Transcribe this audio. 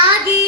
Daddy.